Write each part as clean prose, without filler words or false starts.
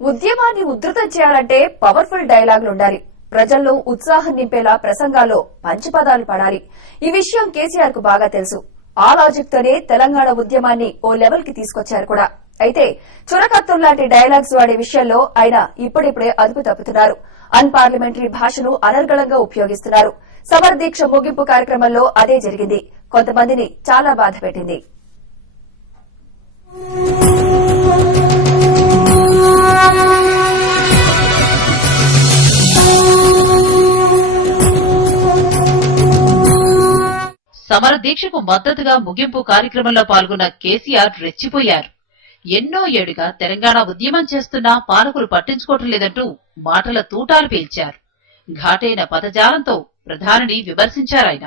ఉద్యమాన్ని ఉధృతం చేయాలంటే పవర్ఫుల్ డైలాగులు ఉండాలి. ప్రజల్లో ఉత్సాహం నింపేలా ప్రసంగాల్లో మంచి పదాలు పడాలి. ఈ విషయం కేసీఆర్ కు బాగా తెలుసు. ఆ లాజిక్ తోనే తెలంగాణ ఉద్యమాన్ని ఓ లెవెల్ కి తీసుకొచ్చారు కూడా. అయితే చురకత్తులు లాంటి డైలాగ్స్ వాడే విషయంలో ఆయన ఇప్పుడిప్పుడే అదుపు తప్పుతున్నారు. అన్పార్లమెంటరీ భాషను అనర్గళంగా ఉపయోగిస్తున్నారు. సమర దీక్ష ముగింపు కార్యక్రమంలో అదే జరిగింది. కొంతమందిని చాలా బాధ పెట్టింది. సమర దీక్షకు మద్దతుగా ముగింపు కార్యక్రమంలో పాల్గొన్న కేసీఆర్ రెచ్చిపోయారు. ఎన్నో ఏడుగా తెలంగాణ ఉద్యమం చేస్తున్నా పాలకులు పట్టించుకోవటం లేదంటూ మాటల తూటాలు పేల్చారు. ఘాటైన పదజాలంతో ప్రధానిని విమర్శించారాయన.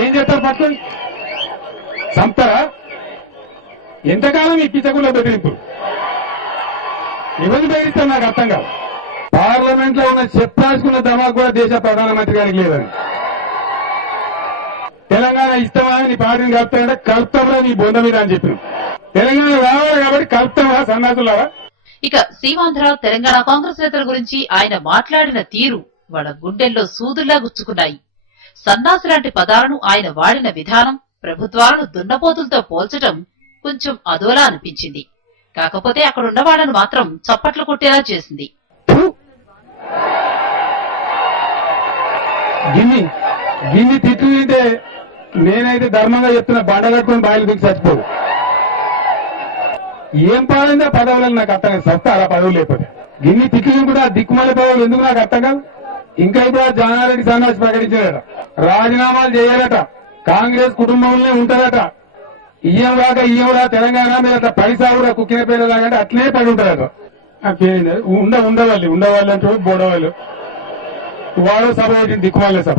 ఏం చేస్తారు పట్టుకొని సంపరా ఎంతకాలం ఈ పిచ్చకుల్లో బెదిరింపు ఎవరిని బెదిరిస్తారు నాకు అర్థం కాదు. పార్లమెంట్ లో ఉన్న చెప్పాల్సుకున్న దమా కూడా దేశ ప్రధానమంత్రి గారికి లేదని. తెలంగాణ ఇష్టమా నీ పార్టీని కలుపుతాడంటే కలుపుతామరా నీ బొంద మీద అని చెప్పిన. తెలంగాణ రావాలి కాబట్టి కలుపుతామా సన్నాసులారా. ఇక సీమాంధ్ర తెలంగాణ కాంగ్రెస్ నేతల గురించి ఆయన మాట్లాడిన తీరు వాళ్ళ గుండెల్లో సూదుల్లా గుచ్చుకున్నాయి. సన్నాసి లాంటి పదాలను ఆయన వాడిన విధానం ప్రభుత్వాలను దున్నపోతులతో పోల్చడం కొంచెం అదోలా అనిపించింది. కాకపోతే అక్కడున్న వాళ్లను మాత్రం చప్పట్లు కొట్టేలా చేసింది. గిన్ని తిట్లు తింటే నేనైతే ధర్మంగా చెప్తున్నా, బండ కట్టుకుని బాయిలు దిగి చచ్చిపోదు. ఏం పాలైందా పదవులను నాకు అర్థం కాదు. సస్తా అలా పదవులు లేకపోతే గిన్ని తిట్లు కూడా దిక్కుమల పదవులు ఎందుకు నాకు అర్థం కాదు. ఇంకా ఇప్పుడు జానారెడ్డి సన్నాసి ప్రకటించారట, రాజీనామాలు చేయాలట, కాంగ్రెస్ కుటుంబంలోనే ఉంటారట. ఇయ్యం రా తెలంగాణ మీద అట్లా పైసా కూడా కుక్కిన పేరులాగంటే అట్లనే పడి ఉంటారట. ఉండవాలి అంటే బోడవాళ్ళు వాడు సభ పెట్టింది దిక్కుమాలే సభ.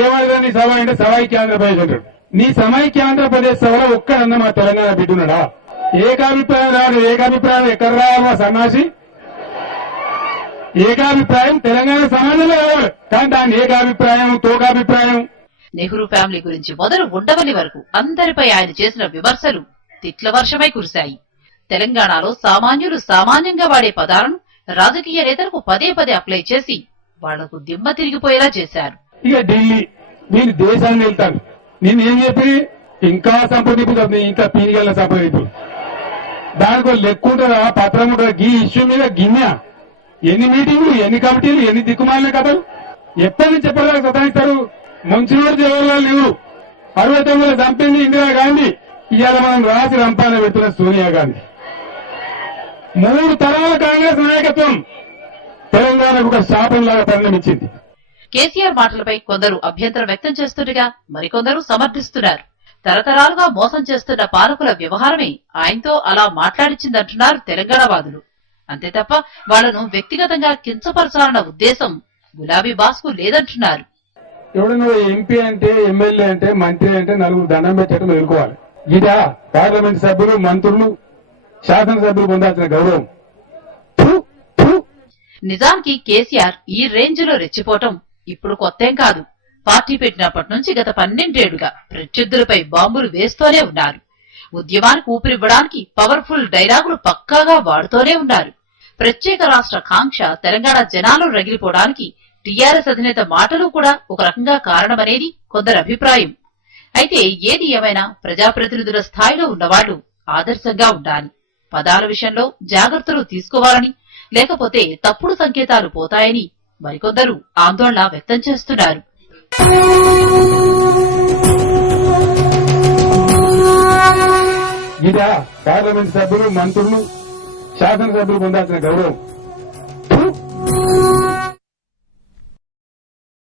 ఏమైనా నీ సభ అంటే సమైక్య ఆంధ్రప్రదేశ్ అంటాడు. నీ సమైక్య ఆంధ్రప్రదేశ్ సభలో ఒక్కడన్నా మా తెలంగాణ బిడ్డున్నాడా? ఏకాభిప్రాయం రాడు. ఏకాభిప్రాయం ఎక్కడ రావా సన్నాసి? ఏకాభిప్రాయం తెలంగాణ సమాజంలో కావాలి, కానీ దాని ఏకాభిప్రాయం తోకాభిప్రాయం. నెహ్రూ ఫ్యామిలీ గురించి మొదలు ఉండవల్లి వరకు అందరిపై ఆయన చేసిన విమర్శలు తిట్ల వర్షమై కురిశాయి. తెలంగాణలో సామాన్యులు సామాన్యంగా వాడే పదాలను రాజకీయ నేతలకు పదే పదే అప్లై చేసి వాళ్లకు దిమ్మ తిరిగిపోయేలా చేశారు. ఇక ఢిల్లీ నేను దేశాన్ని వెళ్తాను, నేనేం చెప్పి ఇంకా సంప్రదింపుతుంది, ఇంకా పీనిగల సంప్రదింపు. దానికి లెక్కుంటారా, పత్రం ఉంటారా? ఈ ఇష్యూ మీద గిన్నె ఎన్ని మీటింగ్లు, ఎన్ని కమిటీలు, ఎన్ని దిక్కుమాలిన కథలు ఎప్పటి నుంచి చెప్పడానికి సతాయిస్తారు. మంచినోడు జవహర్లాల్ నెహ్రూ 69లో చంపింది ఇందిరాగాంధీ. ఇవాళ మనం రాసి రంపాన పెడుతున్న సోనియా గాంధీ. 3 తరాల కాంగ్రెస్ నాయకత్వం తెలంగాణకు ఒక శాపంలాగా పరిణమించింది. కేసీఆర్ మాటలపై కొందరు అభ్యంతరం వ్యక్తం చేస్తుండగా మరికొందరు సమర్థిస్తున్నారు. తరతరాలుగా మోసం చేస్తున్న పాలకుల వ్యవహారమే ఆయనతో అలా మాట్లాడించిందంటున్నారు తెలంగాణ వాదులు. అంతే తప్ప వాళ్లను వ్యక్తిగతంగా కించపరచాలన్న ఉద్దేశం గులాబీ బాస్కు లేదంటున్నారు. ఎవడన్నా ఎంపీ అంటే, ఎమ్మెల్యే అంటే, మంత్రి అంటే నలుగురు దండం పెట్టడం ఎదుర్కోవాలి. ఇదా పార్లమెంట్ సభ్యులు, మంత్రులు, శాసనసభ్యులు పొందాల్సిన గౌరవం. నిజానికి కేసీఆర్ ఈ రేంజ్ లో రెచ్చిపోవటం ఇప్పుడు కొత్తేం కాదు. పార్టీ పెట్టినప్పటి నుంచి గత 12 ఏళ్లుగా ప్రత్యర్థులపై బాంబులు వేస్తూనే ఉన్నారు. ఉద్యమానికి ఊపిరివ్వడానికి పవర్ఫుల్ డైలాగులు పక్కాగా వాడుతూనే ఉన్నారు. ప్రత్యేక రాష్ట్ర కాంక్ష తెలంగాణ జనాలు రగిలిపోవడానికి టీఆర్ఎస్ అధినేత మాటలు కూడా ఒక రకంగా కారణమనేది కొందరి అభిప్రాయం. అయితే ఏది ఏమైనా ప్రజాప్రతినిధుల స్థాయిలో ఉన్నవాళ్లు ఆదర్శంగా ఉండాలి. పదాల విషయంలో జాగ్రత్తలు తీసుకోవాలని, లేకపోతే తప్పుడు సంకేతాలు పోతాయని మరికొందరు ఆందోళన వ్యక్తం చేస్తున్నారు. ఇదా పార్లమెంట్ సభ్యులు, మంత్రులు, శాసనసభ్యులు పొందాల్సిన గౌరవం.